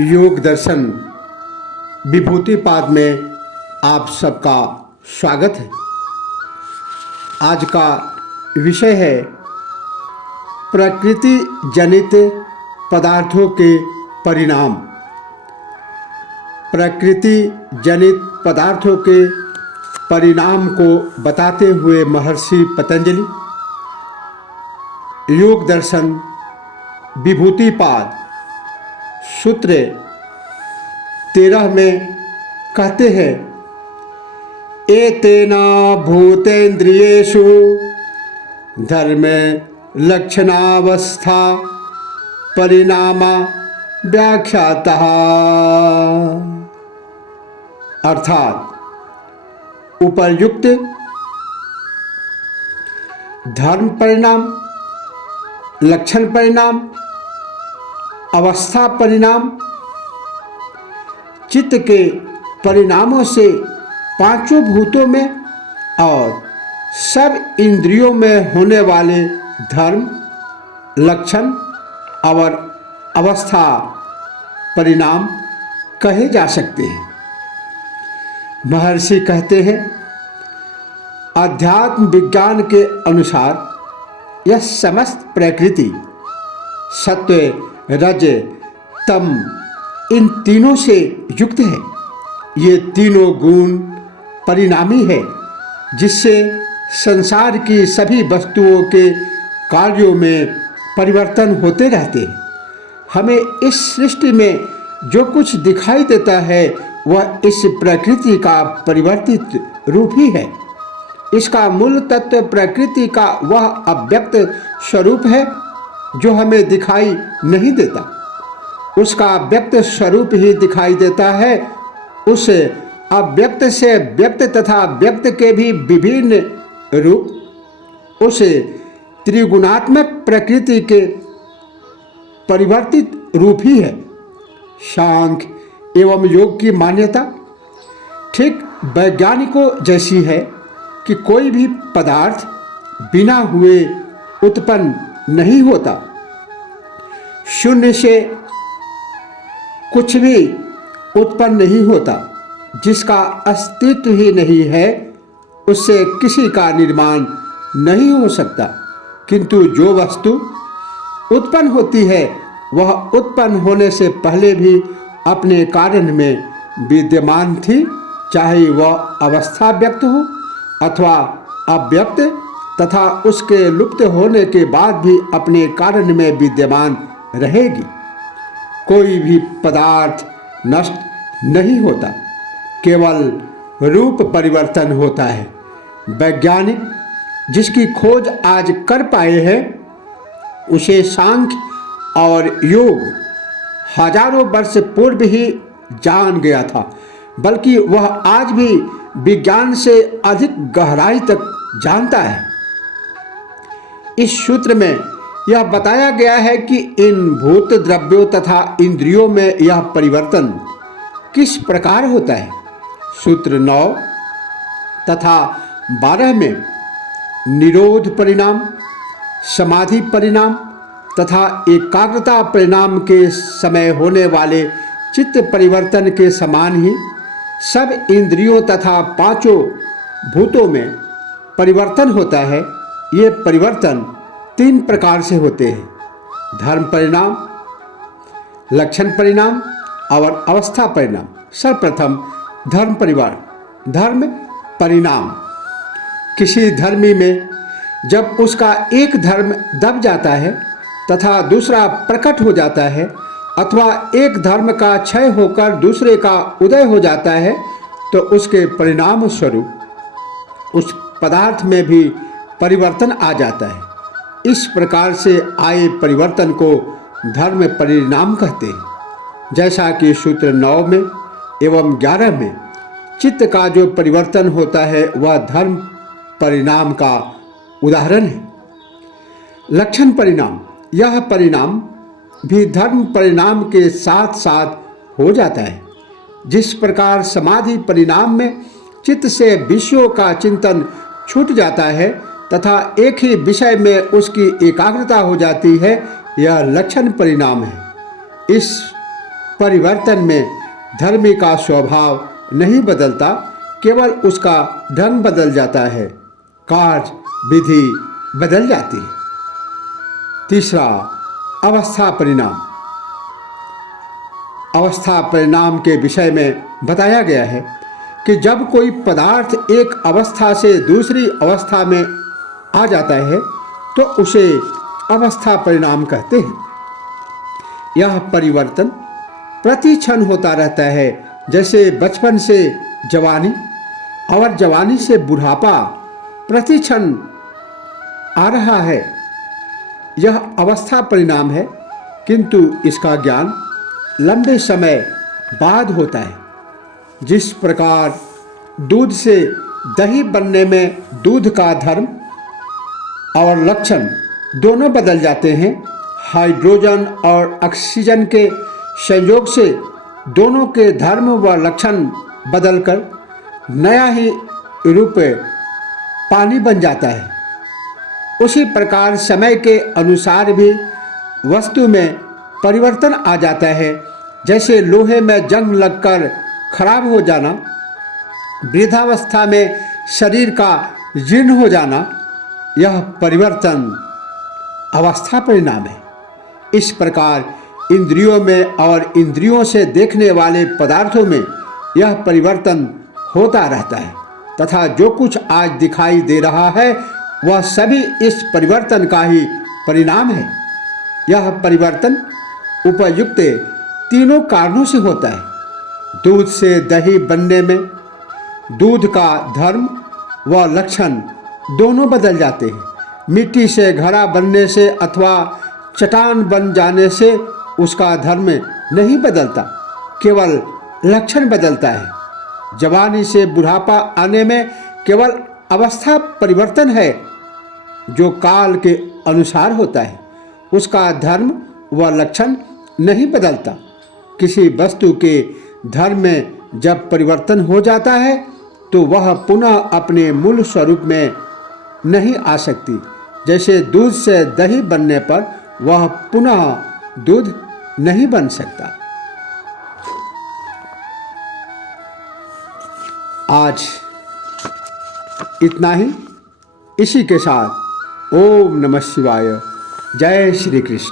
योग दर्शन विभूतिपाद में आप सबका स्वागत है। आज का विषय है प्रकृति जनित पदार्थों के परिणाम। प्रकृति जनित पदार्थों के परिणाम को बताते हुए महर्षि पतंजलि योग दर्शन विभूतिपाद सूत्र 13 में कहते हैं, एतेना भूतेन्द्रियेषु धर्म लक्षणावस्था परिणामा व्याख्यातः। अर्थात उपर्युक्त धर्म परिणाम, लक्षण परिणाम, अवस्था परिणाम, चित्त के परिणामों से पांचों भूतों में और सब इंद्रियों में होने वाले धर्म, लक्षण और अवस्था परिणाम कहे जा सकते हैं। महर्षि कहते हैं, अध्यात्म विज्ञान के अनुसार यह समस्त प्रकृति सत्व, रज, तम इन तीनों से युक्त है। ये तीनों गुण परिणामी है, जिससे संसार की सभी वस्तुओं के कार्यों में परिवर्तन होते रहते हैं। हमें इस सृष्टि में जो कुछ दिखाई देता है वह इस प्रकृति का परिवर्तित रूप ही है। इसका मूल तत्व प्रकृति का वह अव्यक्त स्वरूप है जो हमें दिखाई नहीं देता। उसका व्यक्त स्वरूप ही दिखाई देता है। उस अव्यक्त से व्यक्त तथा व्यक्त के भी विभिन्न रूप उस त्रिगुणात्मक प्रकृति के परिवर्तित रूप ही है। सांख्य एवं योग की मान्यता ठीक वैज्ञानिकों जैसी है कि कोई भी पदार्थ बिना हुए उत्पन्न नहीं होता। शून्य से कुछ भी उत्पन्न नहीं होता। जिसका अस्तित्व ही नहीं है उससे किसी का निर्माण नहीं हो सकता। किंतु जो वस्तु उत्पन्न होती है वह उत्पन्न होने से पहले भी अपने कारण में विद्यमान थी, चाहे वह अवस्था व्यक्त हो अथवा अव्यक्त, तथा उसके लुप्त होने के बाद भी अपने कारण में विद्यमान रहेगी। कोई भी पदार्थ नष्ट नहीं होता, केवल रूप परिवर्तन होता है। वैज्ञानिक जिसकी खोज आज कर पाए हैं उसे सांख्य और योग हजारों वर्ष पूर्व ही जान गया था, बल्कि वह आज भी विज्ञान से अधिक गहराई तक जानता है। इस सूत्र में यह बताया गया है कि इन भूत द्रव्यों तथा इंद्रियों में यह परिवर्तन किस प्रकार होता है। सूत्र 9 तथा 12 में निरोध परिणाम, समाधि परिणाम तथा एकाग्रता परिणाम के समय होने वाले चित्त परिवर्तन के समान ही सब इंद्रियों तथा पांचों भूतों में परिवर्तन होता है। ये परिवर्तन 3 प्रकार से होते हैं, धर्म परिणाम, लक्षण परिणाम और अवस्था परिणाम। सर्वप्रथम धर्म परिणाम। किसी धर्मी में जब उसका एक धर्म दब जाता है तथा दूसरा प्रकट हो जाता है, अथवा एक धर्म का क्षय होकर दूसरे का उदय हो जाता है, तो उसके परिणाम स्वरूप उस पदार्थ में भी परिवर्तन आ जाता है। इस प्रकार से आए परिवर्तन को धर्म परिणाम कहते हैं। जैसा कि सूत्र 9 में एवं 11 में चित्त का जो परिवर्तन होता है वह धर्म परिणाम का उदाहरण है। लक्षण परिणाम, यह परिणाम भी धर्म परिणाम के साथ साथ हो जाता है। जिस प्रकार समाधि परिणाम में चित्त से विषयों का चिंतन छूट जाता है तथा एक ही विषय में उसकी एकाग्रता हो जाती है, यह लक्षण परिणाम है। इस परिवर्तन में धर्मी का स्वभाव नहीं बदलता, केवल उसका ढंग बदल जाता है, कार्य विधि बदल जाती है। तीसरा, अवस्था परिणाम। अवस्था परिणाम के विषय में बताया गया है कि जब कोई पदार्थ एक अवस्था से दूसरी अवस्था में आ जाता है तो उसे अवस्था परिणाम कहते हैं। यह परिवर्तन प्रति क्षण होता रहता है, जैसे बचपन से जवानी और जवानी से बुढ़ापा प्रति क्षण आ रहा है। यह अवस्था परिणाम है, किंतु इसका ज्ञान लंबे समय बाद होता है। जिस प्रकार दूध से दही बनने में दूध का धर्म और लक्षण दोनों बदल जाते हैं, हाइड्रोजन और ऑक्सीजन के संयोग से दोनों के धर्म व लक्षण बदलकर नया ही रूप पानी बन जाता है, उसी प्रकार समय के अनुसार भी वस्तु में परिवर्तन आ जाता है। जैसे लोहे में जंग लगकर खराब हो जाना, वृद्धावस्था में शरीर का जीर्ण हो जाना, यह परिवर्तन अवस्था परिणाम है। इस प्रकार इंद्रियों में और इंद्रियों से देखने वाले पदार्थों में यह परिवर्तन होता रहता है, तथा जो कुछ आज दिखाई दे रहा है वह सभी इस परिवर्तन का ही परिणाम है। यह परिवर्तन उपयुक्त तीनों कारणों से होता है। दूध से दही बनने में दूध का धर्म व लक्षण दोनों बदल जाते हैं। मिट्टी से घड़ा बनने से अथवा चट्टान बन जाने से उसका धर्म नहीं बदलता, केवल लक्षण बदलता है। जवानी से बुढ़ापा आने में केवल अवस्था परिवर्तन है, जो काल के अनुसार होता है, उसका धर्म व लक्षण नहीं बदलता। किसी वस्तु के धर्म में जब परिवर्तन हो जाता है तो वह पुनः अपने मूल स्वरूप में नहीं आ सकती। जैसे दूध से दही बनने पर वह पुनः दूध नहीं बन सकता। आज इतना ही। इसी के साथ ओम नमः शिवाय। जय श्री कृष्ण।